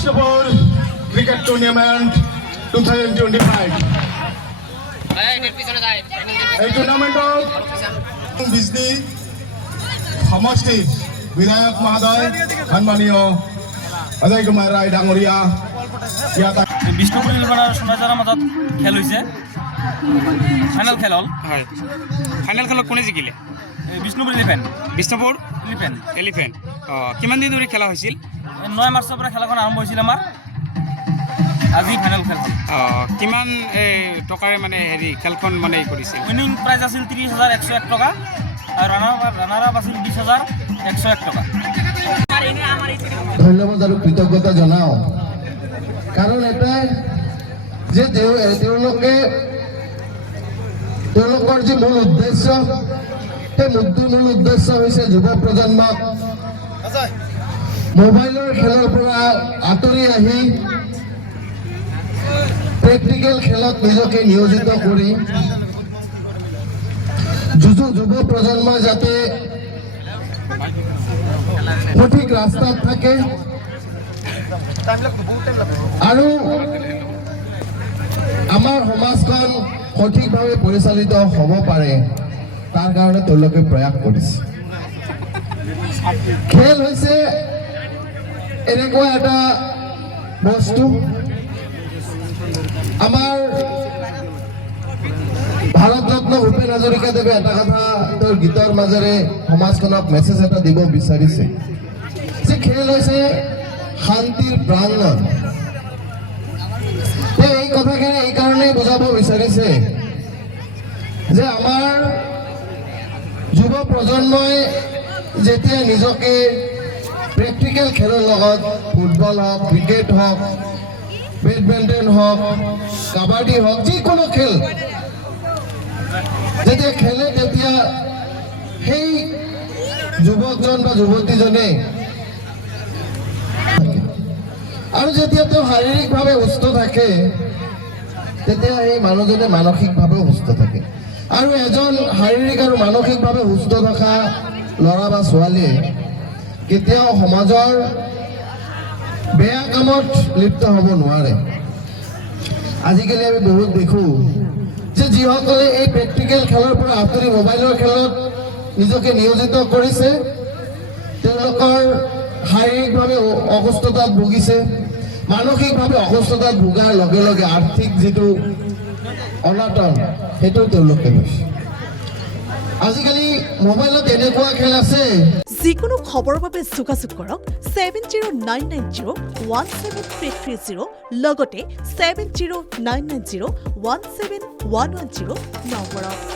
Bishnupur Cricket Tournament 2025. এই টুৰ্নামেন্টত বিজনী সমষ্টিৰ বিধায়ক মহোদয় সন্মানীয় অজয় কুমাৰ ৰায় ডাঙৰীয়া ইয়াত বিষ্ণুপুৰ সোণাইজাৰৰ মাজত খেল হৈছে ফাইনেল খেল হ'ল হয় ফাইনেল খেলত কোনে জিকিলে বিষ্ণুপুৰ বিষ্ণুপুৰ এলিফেণ্ট কিমান দিন ধৰি খেলা হৈছিল 9 মাৰ্চৰ পৰা খেলখন আৰম্ভ হৈছিল আমাৰ আজি ফাইনেল খেল হ'ল কিমান টকাৰে মানে হেৰি খেলখন মানে কৰিছিল উইনিং প্ৰাইজ আছিল 30,101 টকা আৰু ৰানাৰ আপ আছিল 20,101 টকা ধন্যবাদ আৰু কৃতজ্ঞতা জনাওঁ কাৰণ এটাই যে তেওঁলোকৰ যি মূল উদ্দেশ্য সেই মূল উদ্দেশ্য হৈছে যুৱ প্ৰজন্মক মোবাইলৰ খেলৰ পৰা আঁতৰি আহি প্ৰেক্টিকেল খেলত নিজকে নিয়োজিত কৰি যুৱ প্ৰজন্ম যাতে সঠিক ৰাস্তাত থাকে আৰু আমাৰ সমাজখন সঠিকভাৱে পৰিচালিত হ'ব পাৰে তাৰ কাৰণে তেওঁলোকে প্ৰয়াস কৰিছে খেল হৈছে এনেকুৱা এটা বস্তু আমাৰ ভাৰত ৰত্ন ভূপেন হাজৰিকাদেৱে এটা কথা তেওঁৰ গীতৰ মাজেৰে সমাজখনক মেছেজ এটা দিব বিচাৰিছে যে খেল হৈছে শান্তিৰ প্ৰাংগণ এই কথাখিনি এইকাৰণেই বুজাব বিচাৰিছে যে আমাৰ যুৱ প্ৰজন্মই যেতিয়া নিজকে প্ৰেক্টিকেল খেলৰ লগত ফুটবল হওক ক্ৰিকেট হওক বেডমিণ্টন হওক কাবাডী হওক যিকোনো খেল যেতিয়া খেলে তেতিয়া সেই যুৱকজন বা যুৱতীজনে আৰু যেতিয়া তেওঁ শাৰীৰিকভাৱে সুস্থ থাকে তেতিয়া সেই মানুহজনে মানসিকভাৱেও সুস্থ থাকে আৰু এজন শাৰীৰিক আৰু মানসিকভাৱে সুস্থ থকা ল'ৰা বা ছোৱালীয়ে কেতিয়াও সমাজৰ বেয়া কামত লিপ্ত হ'ব নোৱাৰে আজিকালি আমি বহুত দেখোঁ যে যিসকলে এই প্ৰেক্টিকেল খেলৰ পৰা আঁতৰি মোবাইলৰ খেলত নিজকে নিয়োজিত কৰিছে তেওঁলোকৰ শাৰীৰিকভাৱে অসুস্থতাত ভুগিছে মানসিকভাৱে অসুস্থতাত ভোগাৰ লগে লগে আৰ্থিক যিটো অনাটন সেইটো তেওঁলোকে হৈছে আজিকালি মোবাইলত এনেকুৱা খেল আছে যিকোনো খবৰৰ বাবে যোগাযোগ কৰক 7099017330 লগতে 7099017110 নম্বৰত